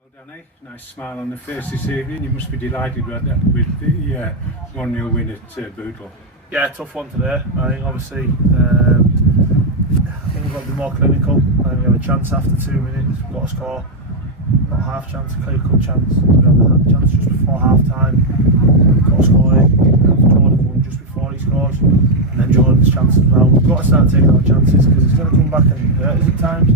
Well, Danny, nice smile on the face this evening. You must be delighted with the 1-0 win at Bootle. Yeah, tough one today. I think obviously, I think we've got to be more clinical. I think we have a chance after 2 minutes. We've got to score. Not half chance, a clear cut chance. We have a chance just before half time. We've got to score it. Jordan won just before he scores, and then Jordan's chance as well. We've got to start taking our chances because it's going to come back and hurt us at times.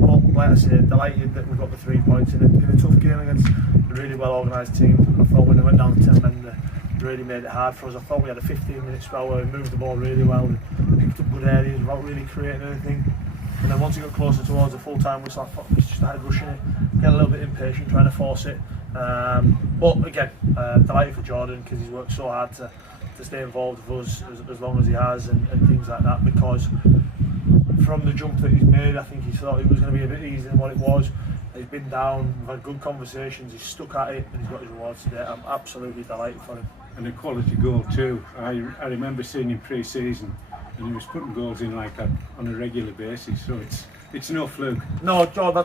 But like I said, delighted that we've got the 3 points in a tough game against a really well organised team. I thought when they went down to 10 men, they really made it hard for us. I thought we had a 15-minute spell where we moved the ball really well and picked up good areas without really creating anything. And then once it got closer towards the full-time whistle, I thought we just started rushing it, get a little bit impatient, trying to force it. But again, delighted for Jordan because he's worked so hard to stay involved with us as long as he has and things like that, because from the jump that he's made, I think he thought it was going to be a bit easier than what it was. He's been down, we've had good conversations, he's stuck at it and he's got his rewards today. I'm absolutely delighted for him. And a quality goal too. I remember seeing him pre-season and he was putting goals in like that on a regular basis, so it's no fluke. No,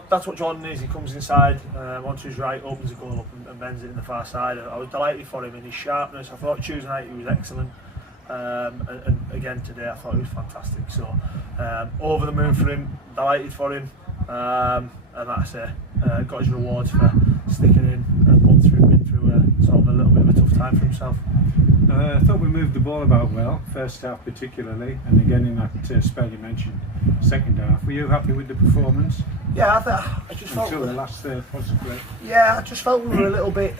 that's what Jordan is. He comes inside, onto his right, opens the goal up and bends it in the far side. I was delighted for him in his sharpness. I thought Tuesday night he was excellent. And again today I thought he was fantastic. So over the moon for him, delighted for him. And like I say, got his rewards for sticking in and been through sort of a little bit of a tough time for himself. I thought we moved the ball about well, first half particularly, and again in that spell you mentioned, second half. Were you happy with the performance? Yeah, I just felt until the last third, possibly. Yeah, I just felt we were a little bit.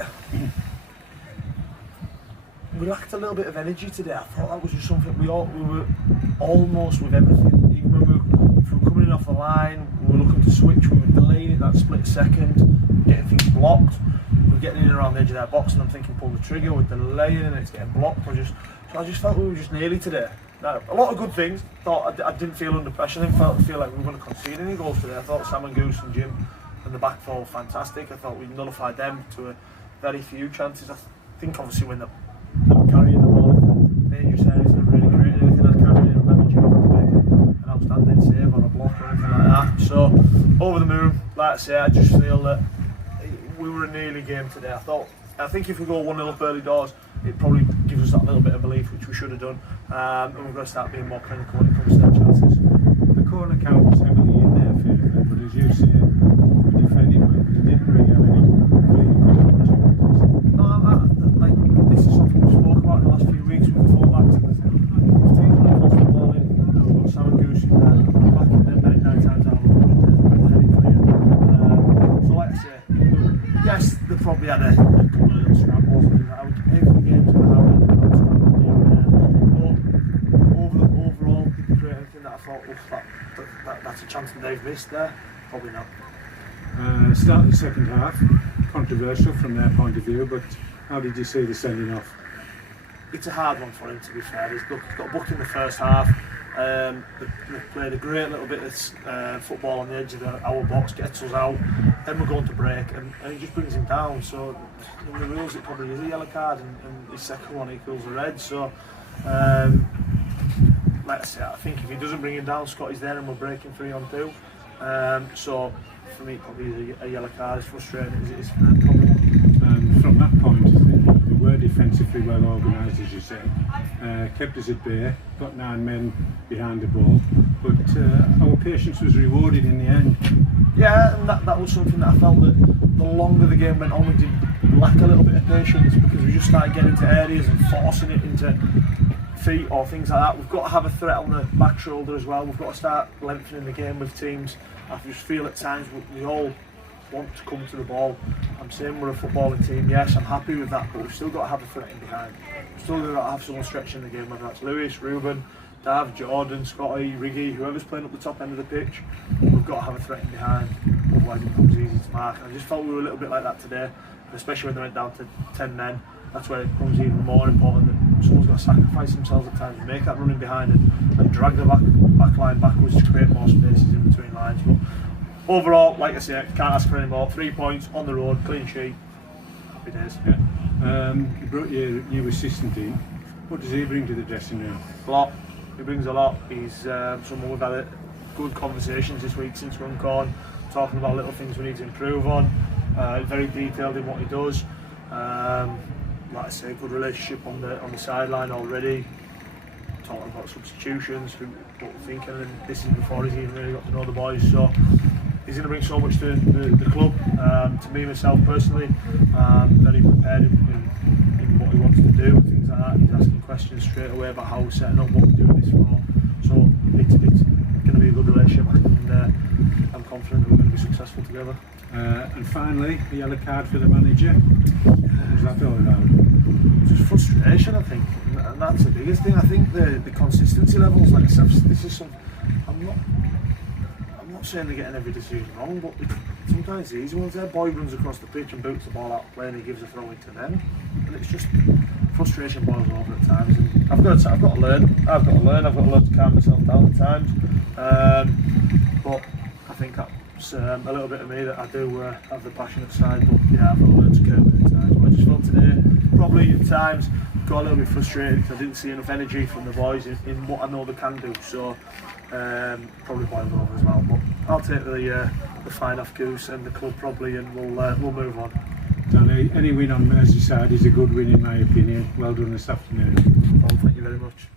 We lacked a little bit of energy today. I thought that was just something we were almost with everything. Even when we were coming in off the line, we were looking to switch, we were delaying it that split second, getting things blocked. We were getting in around the edge of their box and I'm thinking pull the trigger, we're delaying and it's getting blocked. I just felt we were just nearly today. Now, a lot of good things. I didn't feel under pressure. I didn't feel like we were going to concede any goals today. I thought Sam and Goose and Jim and the back four were fantastic. I thought we nullified them to a very few chances. I think obviously when they were carrying the ball into dangerous areas and really created anything, I can't really remember Jim having to make an outstanding save or a block or anything like that. So over the moon, like I say, I just feel that we were a nearly game today. I think if we go 1-0 up early doors, it probably gives us that little bit of belief, which we should have done, and we've got to start being more clinical when it comes to their chances. The corner count was heavily in their favour, but as you say, we defended well, but it didn't really have any clear opportunities. No, this is something we spoke about in the last few weeks with the full-backs. If teams want to cross the ball in, we've got Sam and Goose in there, back in there 9 times out of 100, heavy clear. So like I say, yes, they probably had a couple of little scrambles. I would pay for the games and how they scrambled here and there. But overall, did they create anything that I thought, that's a chance that they've missed there? Probably not. Start of the second half, controversial from their point of view, but how did you see the sending off? It's a hard one for him, to be fair. He's got booked in the first half. They played a great little bit of football on the edge of our box, gets us out, then we're going to break and he just brings him down. So in the rules it probably is a yellow card and his second one equals a red. So like I say, I think if he doesn't bring him down, Scotty's there and we're breaking 3-on-2. So for me it probably is a yellow card, as frustrating as it is for them probably. And from that point, they were defensively well organised, as you say, kept us at bay, got 9 men behind the ball, but our patience was rewarded in the end. Yeah, and that was something that I felt that the longer the game went on, we did lack a little bit of patience because we just started getting into areas and forcing it into feet or things like that. We've got to have a threat on the back shoulder as well. We've got to start lengthening the game with teams. I just feel at times we all want to come to the ball. I'm saying we're a footballing team, yes, I'm happy with that, but we've still got to have a threat in behind. We've still got to have someone stretching the game, whether that's Lewis, Ruben, Dav, Jordan, Scotty, Riggy, whoever's playing up the top end of the pitch. We've got to have a threat in behind, otherwise it becomes easy to mark. And I just felt we were a little bit like that today, especially when they went down to 10 men. That's where it becomes even more important that someone's got to sacrifice themselves at times, make that running behind and drag the back line backwards to create more spaces in between lines. But overall, like I say, can't ask for any more. 3 points on the road, clean sheet, happy days. Yeah. You brought your new assistant in. What does he bring to the dressing room? A lot. He brings a lot. He's someone we've had good conversations this week since Runcorn, talking about little things we need to improve on. Very detailed in what he does. Like I say, good relationship on the sideline already. Talking about substitutions, what we're thinking, and this is before he's even really got to know the boys. So he's going to bring so much to the club. To me, myself personally, very prepared in what he wants to do, things like that. He's asking questions straight away about how we're setting up, what we're doing this for. So it's going to be a good relationship, and I'm confident that we're going to be successful together. And finally, a yellow card for the manager. What was that all about? Just frustration, I think, and that's the biggest thing. I think the consistency levels, like I said, this is some. I'm not saying they're getting every decision wrong, but sometimes the easy ones. Their boy runs across the pitch and boots the ball out of play, and he gives a throw into them, and it's just frustration boils over at times. And I've got to learn. I've got to learn to calm myself down at times. But I think that's a little bit of me, that I do have the passionate side. But yeah, I've got to learn to curb it at times. But I just felt today, probably at times, got a little bit frustrated because I didn't see enough energy from the boys in what I know they can do. So probably boiled over as well. But I'll take the fine off Goose and the club probably, and we'll move on. Danny, any win on Merseyside is a good win in my opinion. Well done this afternoon. Well, thank you very much.